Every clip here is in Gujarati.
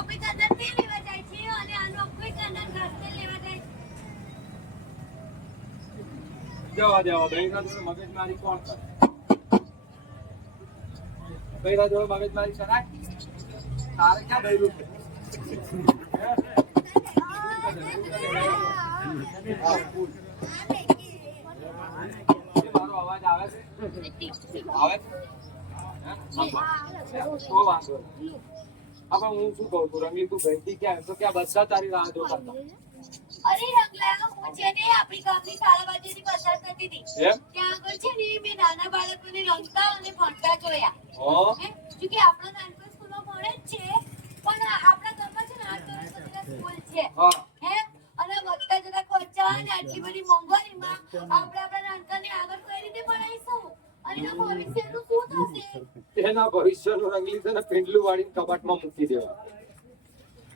ચોપડી અંદર તે લેવા જાય છે અને આ લોકો કલર ઘર તે લેવા જાય. જવા દેવા બૈરા જોડે મગજમારી કોણ કરે? બૈરા જોડે મગજમારી કરાય? તારે ક્યાં બૈરું છે? મારો અવાજ આવે છે? આવે છે? તો વાંધો. હા, પણ હું શું કહું છું? રમી તું ગઈ ક્યાં? તો ક્યાં બસા તારી રાહ જોતા હતા. અરે રંગલા હું છે ને આપણી ગામની શાળા પસાર થતી હતી ત્યાં આગળ છે ને મેં નાના બાળકોને રમતા અને ભણતા જોયા. જો કે આપણા નાનપણ સ્કૂલમાં ભણે જ છે પણ આપણા ગામમાં છે ને આઠ ધોરણ સ્કૂલ છે. હે. અને વધતા જતા ખર્ચા અને આટલી બધી મોંઘવારીમાં આપણે આપણા નાનકાને આગળ કઈ રીતે ભણાવીશું? તેના ભવિષ્યનું રંગલી છે ને પેન્ડલું વાળીને કબાટમાં મૂકી દેવા.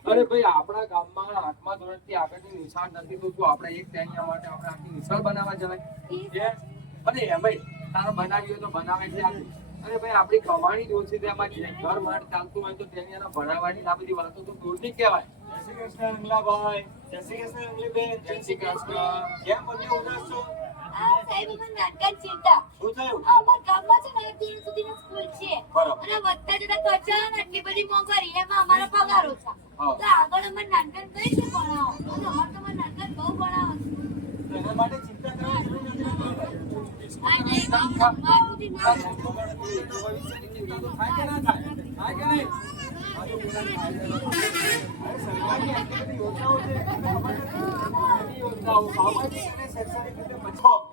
અરે ભાઈ આપણા ગામમાં આઠમા ધોરણથી આગળની નિશાળ નથી તો આપણે એક ટેનિયા માટે આપણે આખી નિશાળ બનાવવા જવાય? અને એમાંય તારો બનાવી હોય તો બનાવે છે અરે ભાઈ આપણી કમાણી જ ઓછી છે. એમાં ઘર માટે ચાલતું હોય તો ટેનિયાના ભણાવવાની આ બધી વાતો તો દૂરથી કહેવાય. જય શ્રી કૃષ્ણ રંગલાભાઈ જય શ્રી કૃષ્ણ રંગલીબેન જય શ્રી કૃષ્ણ. કેમ બધું ઉદાસ છો? આ સાહેબ મને નાનકાની ચિંતા શું થયું? ગામમાં છે ને આઠ ધોરણ સ્કૂલ છે. બરાબર. અને વધતા જતા ખર્ચા અને આટલી બધી મોંઘવારી એમાં અમારા પગાર ઓછા તો આગળ અમારે નાનકાન કઈ ભણાવો અને અમારે તો બહુ ભણાવો એના માટે ચિંતા કરવાની જરૂર નથી.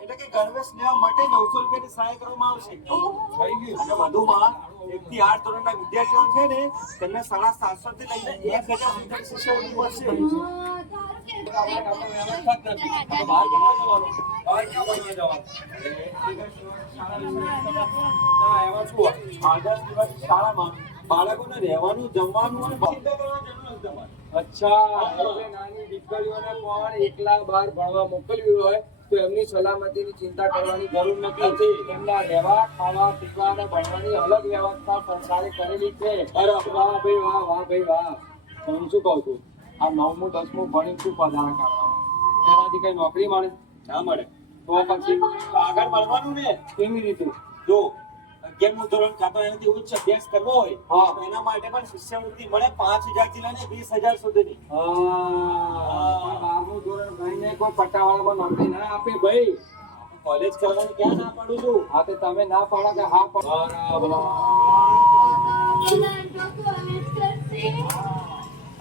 એટલે લેવા માટે નવસો રૂપિયાની સહાય કરવામાં આવશે થઈ ગયું વધુમાં એક આઠ ધોરણના વિદ્યાર્થીઓ છે ને તેમને સાડા સાતસો થી લઈને એક હજાર સુધી મળશે શાળામાં બાળકોને રહેવાનું જમવાનું અચ્છા નાની દીકરીઓને પણ એકલા બહાર ભણવા મોકલવી હોય તો એમની સલામતીની ચિંતા કરવાની જરૂર નથી એમના રહેવા ખાવા પીવા અને ભણવાની અલગ વ્યવસ્થા સરકારે કરેલી છે વાહ, ભાઈ, વાહ વાહ, ભાઈ, વાહ. હું શું કહું છું? આ નવમું દસમું ભણી શું પધારા કરવાના. એનાથી કઈ નોકરી મળે? ના મળે. તો પછી આગળ મળવાનું ને? કેવી રીતે? જો અગિયારમું ધોરણ ખાતો એનાથી ઉચ્ચ અભ્યાસ કરવો હોય હા. તો એના માટે પણ શિષ્યવૃત્તિ મળે પાંચ હજારથી લઈને વીસ હજાર સુધીની. બારમું ધોરણ ભણીને કોઈ પટ્ટાવાળામાં નોકરી ના આપે ભાઈ. કોલેજ કરવાનું ક્યાં ના પાડું છું? હા તે તમે ના પાડો કે હા પાડો?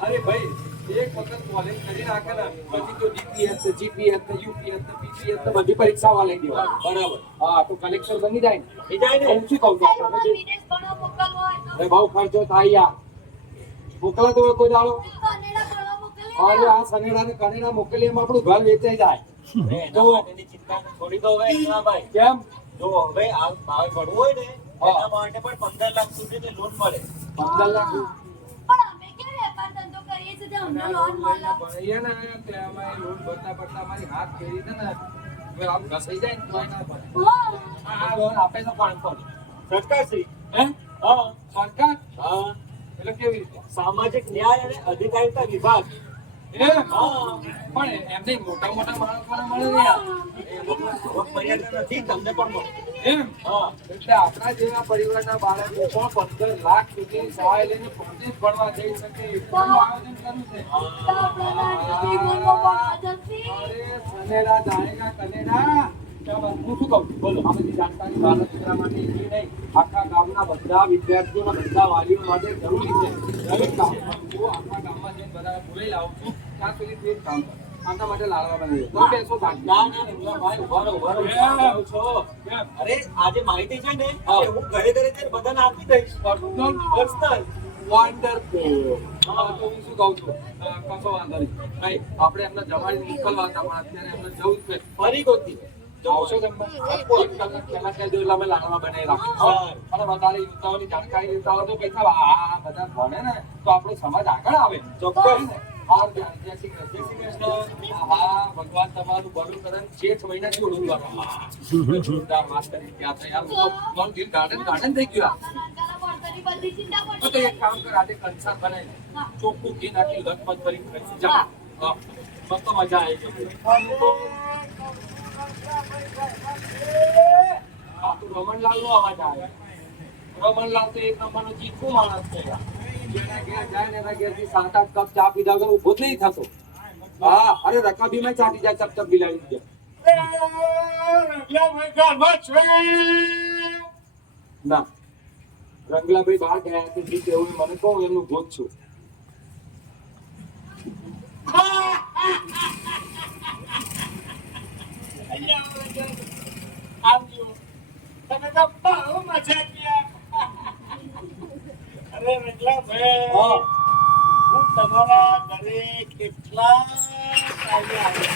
અરે ભાઈ એક વખત કોલેજ કરી રાખે ને પછી તો જીપીએસ જીપીએસ યુપીએસ પીપીએસ બધી પરીક્ષાઓ લઈ દેવા બરાબર. હા તો કલેક્ટર બની જાય ને. જાય ને. હું શું કહું છું? તમે જે- વિદેશ ભણવા મોકલવો હોય તો. અરે બહુ ખર્ચો થાય યાર. મોકલા તો કોઈ દાડો. અરે આ સનેડા ને કનેડા મોકલીએ એમાં આપણું ઘર વેચાઈ જાય. ચિંતા છોડી દો ભાઈ. કેમ? જો હવે આ ભાવ ભણવું હોય ને. એના માટે પણ પંદર લાખ સુધી લોન મળે. પંદર લાખ ધંધો કરીએ અમને લોન મળે. ભણીએ ને તેમાં લોન ભરતા ભરતા મારી હાથ ફેરી છે ને હવે આમ ઘસાઈ જાય ને ના પડે આ લોન આપે તો સરકાર શ્રી? હે? હા. સરકાર? હા. એટલે કેવી રીતે? સામાજિક ન્યાય અને અધિકારીતા વિભાગ પણ એમને મોટા મોટા માણસોને મળે નથી તમને પણ એમ? હા. એટલે આપણા જેવા પરિવારના બાળકો પણ પંદર લાખ સુધી સહાય લઈને પોતે જ ભણવા જઈ શકે એટલું આયોજન કર્યું છે. અરે સનેડા કનેડા હું શું કહું? બોલો આ બધી જાણકારી બાળક દીકરા માટે એટલી નહીં આખા ગામના બધા વિદ્યાર્થીઓના બધા વાલીઓ માટે જરૂરી છે. દરેક ગામમાં આખા ગામમાં જઈને બધા બોલાવી લાવું છું. ત્યાં સુધી તે જ કામ કરો આના માટે લાડવા બનાવી દો. તમે બેસો બાકી. ના ના રંગલા ભાઈ ઊભા રહો ઊભા રહો કેમ? ઊભા રહો છો કેમ? અરે આ માહિતી છે ને હું ઘરે ઘરે જઈને બધાને આપી દઈશ પર્સનલ Wonderful. હા, તો હું શું કહું છું કશો વાંધો નહીં આપણે એમને જમાડીને મોકલવા હતા પણ અત્યારે એમને જવું જ છે ફરી ગોતી આવશો જમવા? એક કહી પહેલા એટલે અમે લાડવા બનાવી રાખીશું. અને વધારે યુવતાઓની જાણકારી લેતા હોય તો પૈસા આ બધા ભણે ને તો આપણો સમાજ આગળ આવે ચોક્કસ. ભગવાન તમારું ભલું કરે ને મહિનાથી ઓળું જોરદાર યાર, થઈ ગયું બધી ચિંતા તો એક કામ કર આજે કંસાર બનાવી ચોખ્ખું ઘી લથપથ કરી. જા. મસ્ત મજા આવી તો રમણલાલનો અવાજ આવે રમણલાલ તો એક નંબરનો ચીકુ માણસ છે સાત આઠ રંગલાભાઈ બહાર ગયા છે જી મને કહું એમનું ભૂત છું અરે રંગલાભાઈ, હા. હું તમારા ઘરે કેટલા ટાઈમે આવ્યો?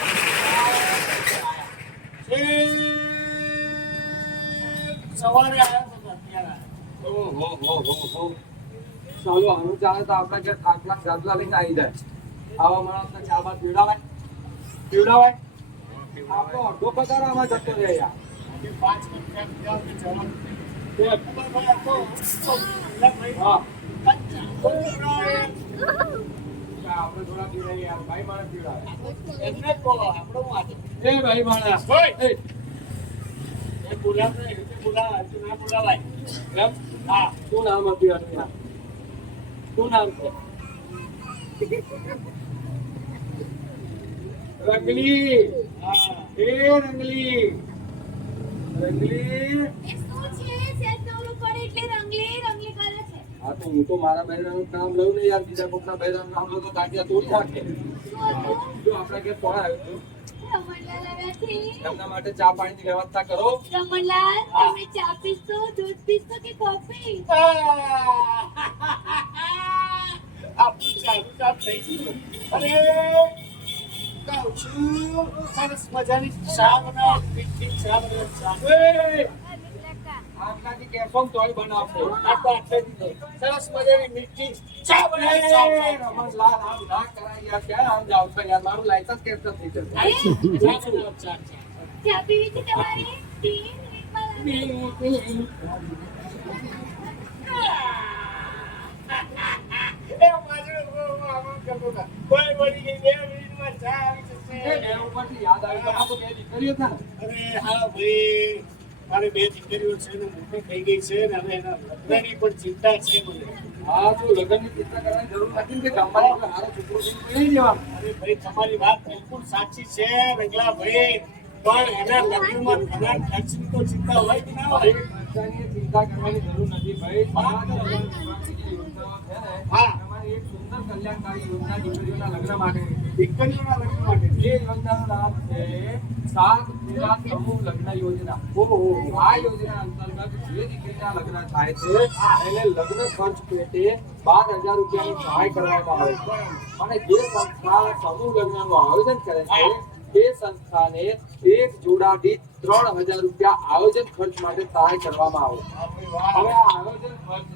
છેક સવારે આવ્યો તો અત્યારે આવ્યો. ઓહો હો હો હો ચાલો આનું ચાલે તો આપણા ઘેર ખાટલા ગાદલા લઈને આવી જાય આવા માણસને ચા બા પીવડાવાય પીવડાવાય આપણો અડધો પગાર આમાં જતો રહે યાર કે પાંચ મિનિટ શું નામ યાર શું નામ છે રંગલી એ રંગલી. રંગલી એ શું છે સેજ નવરું પડે એટલે રંગલી રંગલી કરે છે હા તો હું તો મારા બહેરાનું નામ લઉં ને યાર બીજા કોકના બહેરાનું નામ લઉં તો તાટિયા તોડી નાખે. જો આપણા ઘેર કોણ આવ્યું એમના માટે ચા પાણીની વ્યવસ્થા કરો. રમણલાલ તમે ચા પીશો દૂધ પીશો કે કોફી? આપણું ચાલુ કામ થઈ ગયું. અરે કહું છું, સરસ મજાની ચા બનાવો, ચા બનાવો, આટલાથી ને તોય બનાવશે આ તો સરસ મજાની મીઠી ચા બનાવો, ચા, રમણલાલ, આમ ના કરાય યાર. ક્યાં આમ જાઓ છો યાર? મારું લાયસન્સ cancel થઈ જશે. ચા ચા, ચા. ચા પીવી છે તમારે તીન મિનિટમાં લાવી. એ મારે આમ કરતો હતા. કોઈ મળી ગઈ, બે મિનિટમાં ચા આવી જશે. બે ઉપરથી યાદ આવ્યું તમારે બે દીકરીઓ છે અરે હા ભાઈ મારે બે દીકરીઓ છે ને મોટી થઈ ગઈ છે ને હવે એના લગ્નની પણ ચિંતા છે મને. હા તો લગ્નની ચિંતા કરવાની જરૂર નથી કે કોઈ હારો છોકરો જોઈને પરણી અરે ભાઈ તમારી વાત બિલકુલ સાચી છે રંગલા ભાઈ. પણ એના લગ્નમાં ઘણા ખર્ચની તો ચિંતા હોય કે ના હોય? ચિંતા કરવાની જરૂર નથી ભાઈ. હા. તમારી એક સુંદર કલ્યાણકારી યોજના દીકરીઓના લગ્ન માટે દીકરીઓના સમૂહ લગ્ન યોજના આ યોજના અંતર્ગત જે દીકરીના લગ્ન થાય છે એને લગ્ન ખર્ચ પેટે બાર હજાર રૂપિયાની સહાય કરવામાં આવે છે અને જે સંસ્થા સમૂહ લગ્નનું આયોજન કરે છે તે સંસ્થાને એક જોડા દીઠ ત્રણ હજાર રૂપિયા આયોજન ખર્ચ માટે સહાય કરવામાં આવે. હવે આ આયોજન ખર્ચ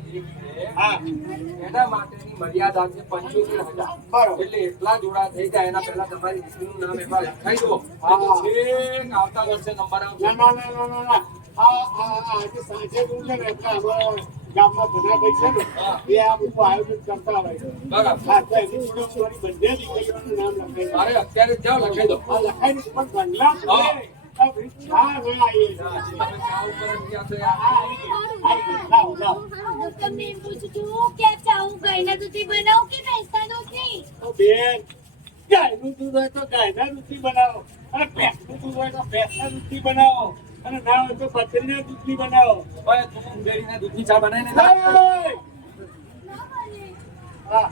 એના માટેની મર્યાદા છે પંચોતેર હજાર. એટલે એટલા જોડા થઈ જાય એના પહેલા તમારી દીકરીનું નામ એમાં લખાઈ દો. આવતા વર્ષે નંબર આવશે. ના ના ના ના ના. આ આજે સાંજે ગામમાં બધા ભાઈ છે ને એ આ બધું આયોજન કરતા હોય છે. હા તો એની જોડે મારી બંને દીકરીઓનું નામ લખાઈ મારે અત્યારે જ જાઓ લખાઈ દો. આ લખાઈ દો પણ બંગલા ગાયના બનાવું કે ભેંસના દૂધથી? તો બેન, ગાયનું દૂધ હોય તો ગાયના દૂધથી બનાવો. અને ભેંસનું દૂધ હોય તો ભેંસના દૂધથી બનાવો. અને ના હોય તો બકરીના દૂધથી બનાવો. ઓય, તું ઉંદેડીને દૂધની ચા બનાવીને. હા,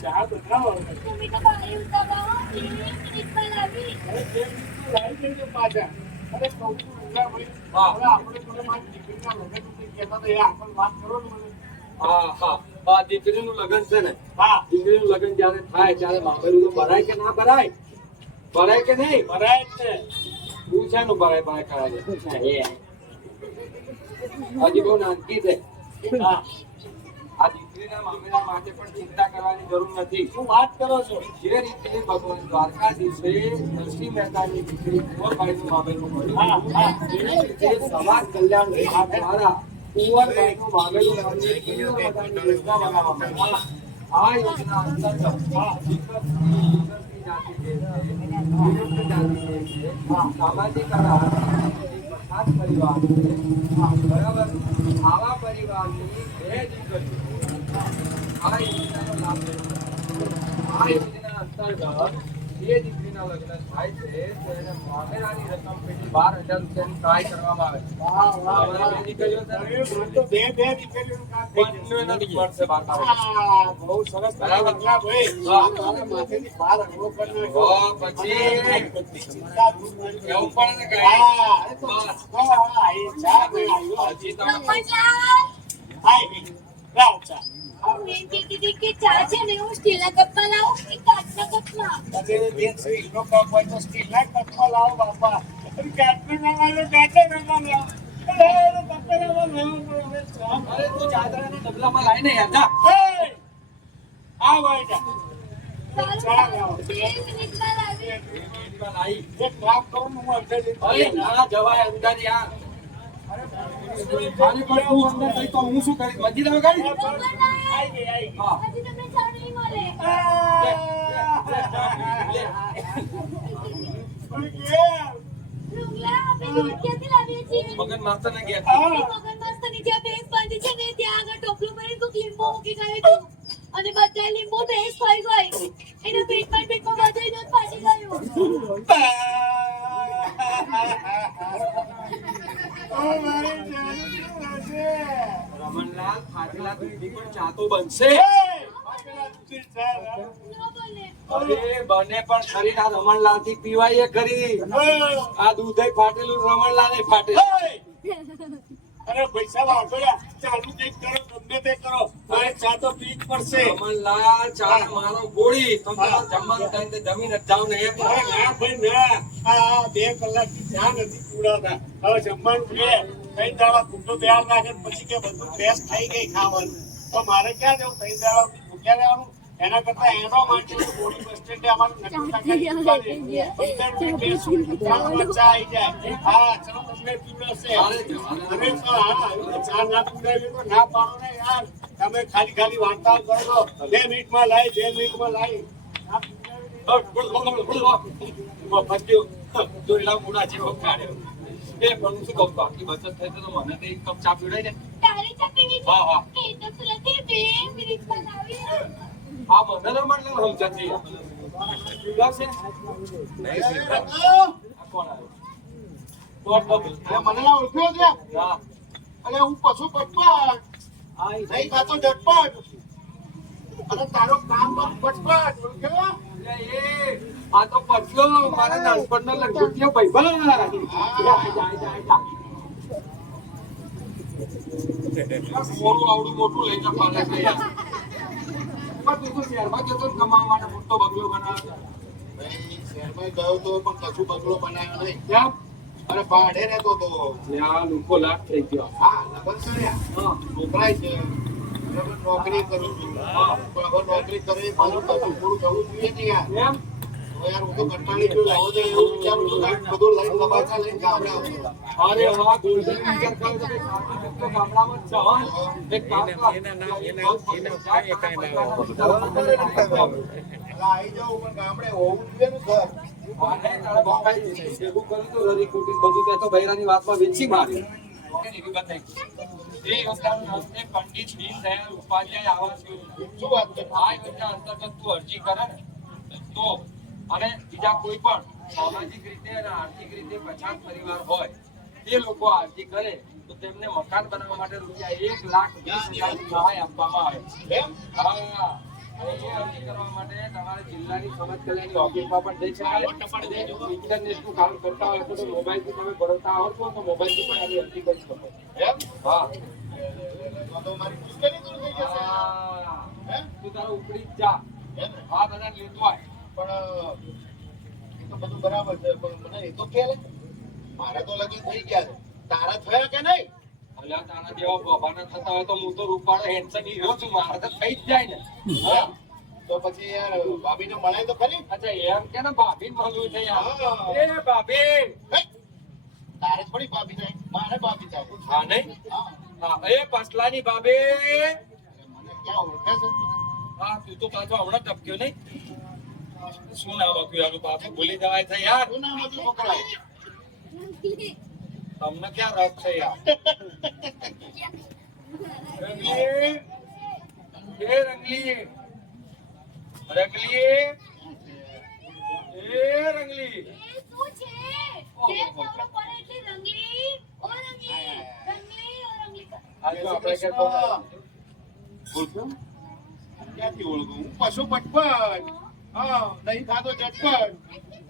ચા બનાવો. તમે તો બારી ઉતારો, તીન મિનિટમાં લાવી. હવે બેન લાવી દેજો પાછા. અરે કહું છું રંગા ભાઈ, હા. આપણે જોડે મારી દીકરીના લગ્ન કહેતા એ વાત કરો ને મને. હા હા. હા દીકરીનું લગ્ન છે ને? હા. દીકરીનું લગ્ન જ્યારે થાય ત્યારે તો ભરાય કે ના ભરાય? ભરાય કે નહીં? ભરાય જ છે. હજી બહુ નાનકી છે. હા. આ દીકરીના મામેરા માટે પણ ચિંતા કરવાની જરૂર નથી. શું વાત કરો છો? જે રીતે ભગવાન દ્વારકાધીશે નરસિંહ મહેતાની દીકરી કુંવરબાઈનું સમાજ કલ્યાણ વિભાગ દ્વારા કુંવરબાઈનું મજાની યોજના બનાવવામાં આ યોજના અંતર્ગત જે જે સામાજિક અને આર્થિક પછાત પરિવાર છે. બરાબર આવા પરિવારની બે દીકરીઓ આ આ યોજના અંતર્ગત જે દીકરીના લગ્ન થાય છે તો એને મામેરાની રકમ પેટી બાર હજાર રૂપિયાની સહાય કરવામાં આવે. બે દીકરીઓ બે બે બહુ સરસ બરાબર. પછી? ચિંતા. એવું પણ. હજી તમે ચા. હું હું સ્ટીલના કપમાં લાવું કે કાચના કપ હોય તો સ્ટીલના કપમાં લાવો બાપા. અરે કાચનો ના લાવ્યો, કાચનો ના. અરે, અરે, લાવો. અરે લાવો. લાવી હું અરે જવાય અંદર યાર ખાલી પણ તું અંદર તો હું શું કરીશ મજી કરી મગન માસ્તર ને ગયા જ્યાં ભેંસ બાંધી છે ને ત્યાં આગળ ટોપલું ભરીને કોક લીંબુ મૂકી ગયું હતું અને બધાય લીંબુ ભેંસ થઈ ગઈ એના પેટમાં પેટમાં બધાય દૂધ ફાટી ગયું રમણલાલ ફાટેલા દૂધની પણ ચા તો બનશે. અરે બને પણ ખરી ના રમણલાલથી પીવાય ખરી. આ દૂધે ફાટેલું રમણલાલે ફાટેલું. અરે પૈસા વાપર્યા ચાલુ કંઈક કરો ગમે તે કરો. મારે ચા તો પી જ પડશે. રમણલાલ ચા મારો ગોળી. તમે જમવાનું ટાઈમ તે જમીન જ જાવ ને ના ભાઈ ના. આ બે કલાકથી ચા નથી પીવડાવતા. હવે જમવાનું છે. કઈ દાડા ભૂખો તૈયાર રાખે પછી કે બધું ફ્રેશ થઈ ગઈ ખાવાનું. તો મારે ક્યાં જવું? ત્રણ દાડા ભૂખ્યા રહેવાનું? એના કરતા એનો માટે બોડી બસ સ્ટેન્ડે અમારું ચા આવી જાય. હા ચલો તમને છે. અરે પણ હા ચા ના પીવડાવી તો ના પાડો ને યાર. તમે ખાલી ખાલી વાર્તાઓ કરો. છો બે મિનિટમાં લાવી બે મિનિટમાં લાવી ના પીવડાવી દે. ફસ્યો દોયલા મૂળા જેવો કાઢ્યો. એ પણ હું શું કહું બાકી બચત થઈ તો મને તો એક કપ ચા પીવડાવી દે. તારે ચા પીવી હા હા. એ તો બે લાવી આ મને સમજાતી પીવડાવશે નહીં પીવડાવે. આ કોણ આવ્યો કોણ બબલ? અરે મને ના ઓળખ્યો છે. હા. અરે હું પશુ પટપટ નહીં ખાતો ઝટપટ. અને તારો કામ પણ પટપટ ઓળખ્યો? એ. આ તો પરસ્યો મારા નાનપણનો લંગોટિયો ભાઈબંધ. જા, જા, જા, જા. મોરું આવડું મોટું લઈને ફરે છે યાર. તું તો શહેરમાં જતો કમાવા માટે મોટો બંગલો બનાવ્યો. શહેરમાં ગયો તો પણ કશું બગડો બનાવ્યો નહીં કેમ? અરે ભાડે રહેતો તો લોકો લાખ થઈ ગયો. હા લગન કર્યા છે નોકરી કરું છું નોકરી કરી મારું કશું પૂરું થવું જોઈએ ને યાર બૈરાની વાતમાં વેચી મારી નામ પંડિત દીનદયાળ ઉપાધ્યાય આવાસ યોજના. છે આ યોજના અંતર્ગત તું અરજી કરે તો અને બીજા કોઈ પણ સામાજિક રીતે અને આર્થિક રીતે પછાત પરિવાર હોય તે લોકો આરતી કરે તો તેમને મકાન બનાવવા માટે રૂપિયા એક લાખ વીસ હજાર સહાય આપવામાં આવે કરવા માટે તમારે જિલ્લાની સમાજ કલ્યાણની ઓફિસમાં પણ જઈ શકાય. ઇન્ટરનેટનું કામ કરતા હોય તો મોબાઈલથી તમે ભરતા આવડતો હોય તો મોબાઈલથી પણ આની અરજી કરી શકો. હા. તો તારો ઉપડી જ જા. આ બધા લેતો આય પણ એ તો બધું બરાબર છે પણ મને એ તો ખ્યાલ મારે તો લગ્ન થઈ ગયા તારા થયા કે નહીં? અલ્યા તારા જેવા બાબાના થતા હોય તો હું તો રૂપાળો handsome હીરો છું મારે તો થઈ જ જાય ને. હા. તો પછી યાર ભાભીને મળાય તો ખરી? અચ્છા એમ કે ને ભાભી મળવું છે યાર. એ ભાભી! તારે થોડી ભાભી થાય? મારે ભાભી થાય. હા નહીં? હા. હા એ પસલાની ભાભી! મને ક્યાં ઓળખે છે? હા તું તો પાછો હમણાં ટપક્યો નહીં? શું નામ હતું એનું પાછું ભૂલી જવાય છે યાર. શું નામ હતું છોકરા તમને ક્યાં રસ છે યાર? રંગલી એ રંગલી રંગલી એ રંગલી? એ શું છે? રંગલી. ઓ રંગલી. રંગલી ઓ રંગલી. આજે આપણે કે કોણ ઓળખ્યો? ક્યાંથી ઓળખું? પશુ પટપટ હા દહીં ખાધો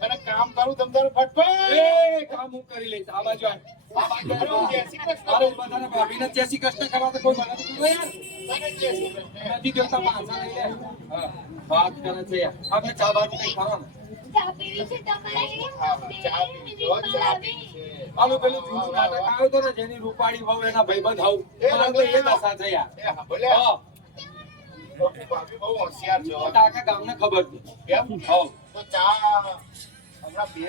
અને કામ કરું તમ તારે ફટફટ. કામ હું કરી લઈશ. આ બાજુ આ બાજુ. જય શ્રી કૃષ્ણ. અરે બધાને ભાભીને જય શ્રી કૃષ્ણ કરવા તો કોઈ મને તો યાર તને જય શ્રી કૃષ્ણ. નથી જોતા પાછા લઈ લે. હા વાત કરે છે. યાર આપણે ચા બાજુ કઈ ખાવા ને ચા પીવી છે તમારે? ચા પીવી ચા પીવી છે. પેલું જૂનું નાટક આવ્યું હતું ને જેની રૂપાળી વહુ એના ભાઈબંધ આવું એ તો છે યાર ભલે. હા ભાભી બહુ હોશિયાર ખબર છે? હાવ તો ચા બે.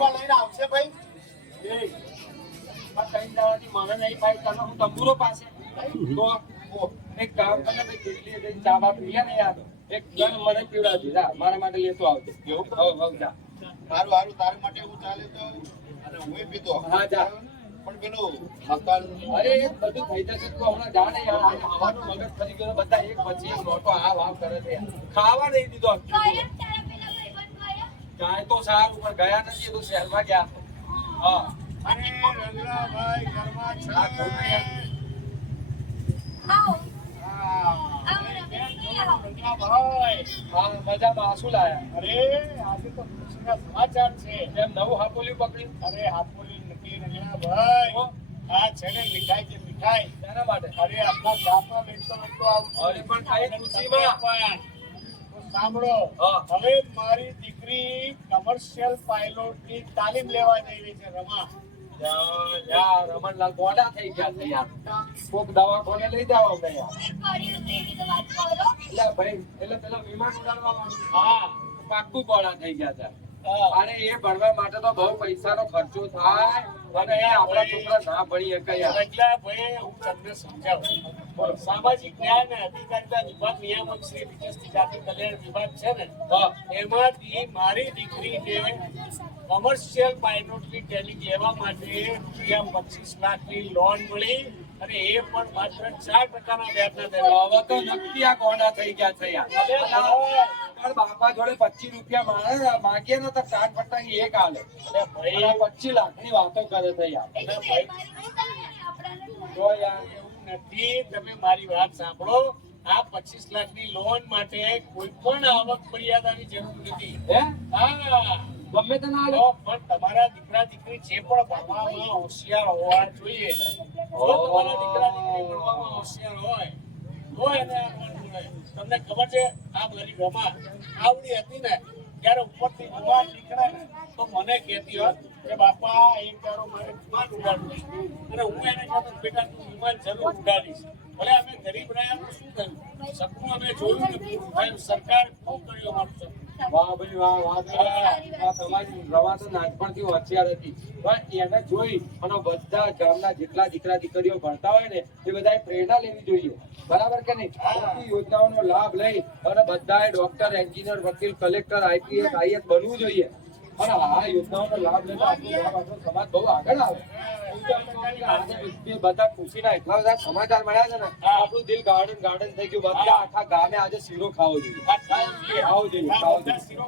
બે આવશે ભાઈ એ ત્રણ મને નહીં પાઈ તને હું તંબુરો પાસે તો એક કામ કરે ભાઈ કેટલી ચા બા પીએ ને એક ગન મને પીવડાવજે જા મારા માટે લેતો આવજે એવું? હવ હવ જા મારું સારું તારા માટે હું ચાલે તો અને હું પીતો હા, જા. પણ પેલું મકાન અરે બધું થઈ જશે તું હમણાં જા ને યાર આજે મગજ ફરી ગયો. બધા એક પછી એક નોટો આ વાવ કરે છે. ખાવા નહીં દીધો. ગયા તારા પેલા ભાઈબંધ ગયા? જાય તો સારું પણ ગયા નથી તો શહેરમાં ગયા. હા. અરે રંગલાભાઈ ઘરમાં છે. મજામાં શું લાયા? અરે આજે તો ખુશીના સમાચાર છે. એમ નવું હાપોલિયું પકડ્યું અરે હાથોલી નકલી રંગલાભાઈ આ છે ને મીઠાઈ કે મીઠાઈ. તેના માટે? અરે આપણા ગામમાં વેચતો વેચતો આવું પણ કાંઈ ખુશીમાં. સાંભળો હવે મારી દીકરી કમર્શિયલ પાયલોટની તાલીમ લેવા જઈ છે રમા. રમણલાલ ગોડા થઈ ગયા છે યાર કોક દવાખાને લઈ જાવ અમને યાર. એટલે ભાઈ એટલે પેલા વિમાન ઉડાડવા હા. પાક્કું ગોળા થઈ ગયા છે. અને એ ભણવા માટે તો બહુ પૈસાનો ખર્ચો થાય અને એ આપણા છોકરા ના ભણી શકાય એટલે ભાઈ હું તમને સમજાવું સામાજિક ન્યાય અને અધિકારીતા વિભાગ નિયામક શ્રી વિકાસની જાતિ કલ્યાણ વિભાગ છે ને. એમાંથી મારી દીકરીને કોમર્શિયલ પાયલોટની ટ્રેનિંગ લેવા માટે રૂપિયા પચીસ લાખની લોન મળી. અને એ પણ માત્ર ચાર ટકાના વ્યાજના દરે હવે તો નક્કી આ ગોંડા થઈ ગયા થયા પણ બાપા જોડે પચીસ રૂપિયા મારે માગીએ ને તો ચાર પટ્ટાની એક હાલે ભાઈ. પચીસ લાખની વાતો કરે જો યાર એવું નથી. તમે મારી વાત સાંભળો. આ પચીસ લાખની લોન માટે કોઈ પણ આવક મર્યાદાની જરૂર નથી. હા. ગમે તે ના પણ તમારા દીકરા, દીકરી જે પણ ભણવામાં હોશિયાર હોવા જોઈએ, જો તમારા દીકરા, દીકરી ભણવામાં હોશિયાર હોય તો એને આ મળે તમને ખબર છે, આ મારી રમા આવડી હતી ને, ત્યારે ઉપરથી વિમાન નીકળે ને, તો મને કહેતી હોત કે, બાપા, એ તારો મારે વિમાન ઉડાડવું. અને હું એને કહેતો, બેટા, તું વિમાન જરૂર ઉડાડીશ. ભલે અમે ગરીબ રહ્યા તો શું થયું? સપનું અમે જોયું સરકાર ખૂબ કર્યું અમારું સપનું વાહ ભાઈ વાહ વાહ તમારી રવા તો નાનપણથી હોશિયાર હતી. પણ એને જોઈ અને બધા ગામના જેટલા દીકરા દીકરીઓ ભણતા હોય ને એ બધાએ પ્રેરણા લેવી જોઈએ. બરાબર કે નહીં? બધી યોજનાઓનો લાભ લઈ અને બધાએ ડોક્ટર એન્જિનિયર વકીલ કલેક્ટર આઈપીએસ આઈએસ બનવું જોઈએ. અને આ યોજનાઓનો લાભ લેતા સમાજ બહુ આગળ આવે બધા ખુશીના એટલા બધા સમાચાર મળ્યા છે ને આપણું દિલ ગાર્ડન ગાર્ડન થઈ ગયું બધા આખા ગામે આજે શીરો ખાવો જોઈએ જોઈએ. જોઈએ. શીરો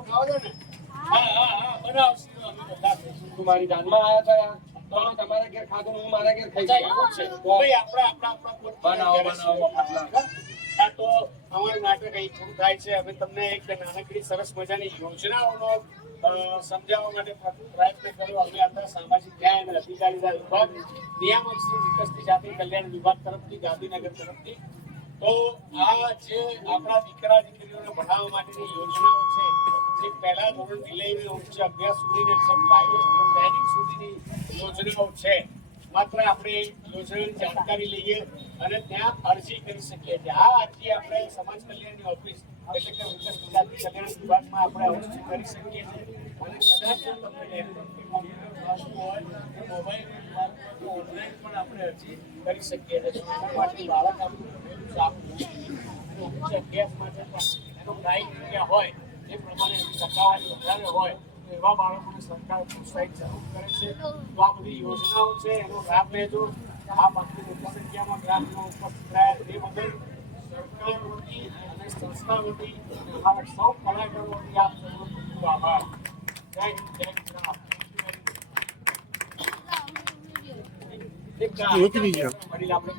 તું મારી જાનમાં આવ્યા છો યાર તમે તમારા ઘેર ખાધું હું મારા ઘેર ખાઈ જાય છે? તો ભાઈ, આપણા- આપણા- આપણા બનાવો, બનાવો, આટલા. હા, તો અમારું નાટક અહીં પૂરું થાય છે હવે તમને એક નાનકડી સરસ મજાની યોજનાઓનો સમજાવવા માટે પ્રયત્ન કર્યો. અમે હતા સામાજિક ન્યાય અને અધિકારીતા વિભાગ, નિયામક શ્રી વિકસતી જાતિ કલ્યાણ વિભાગ તરફથી, ગાંધીનગર તરફથી. તો આ જે આપણા દીકરા, દીકરીઓને ભણાવવા માટેની યોજનાઓ છે, જે પહેલા ધોરણથી લઈને ઉચ્ચ અભ્યાસ સુધીને ટ્રેનિંગ સુધીની યોજનાઓ છે. માત્ર આપણે યોજનાની જાણકારી લઈએ અને ત્યાં અરજી કરી શકીએ છીએ. આ અરજી આપણે સમાજ કલ્યાણની ઓફિસ એટલે કે ગુજરાતી કલ્યાણ વિભાગમાં આપણે અવશ્ય કરી શકીએ છીએ અને કદાચ તમને લેપટોપની વસ્તુ હોય હોય તો ઓનલાઈન પણ આપણે અરજી કરી શકીએ છીએ માટે બાળક આપણું સારું અભ્યાસ માટે પણ એનો ક્રાઇટેરિયા હોય એ પ્રમાણે ટકાવારી વધારે હોય તો એવા બાળકોને સરકાર પ્રોત્સાહિત જરૂર કરે છે તો આ બધી યોજનાઓ છે એનો લાભ લેજો આ બાકી મોટી સંખ્યામાં ગ્રાહકો ઉપસ્થિત રહ્યા એ બદલ સરકાર વતી અને સંસ્થા વતી અને સૌ કલાકારો વતી આપ સૌનો ખૂબ આભાર જય હિન્દ જય ગુજરાત એક આપણે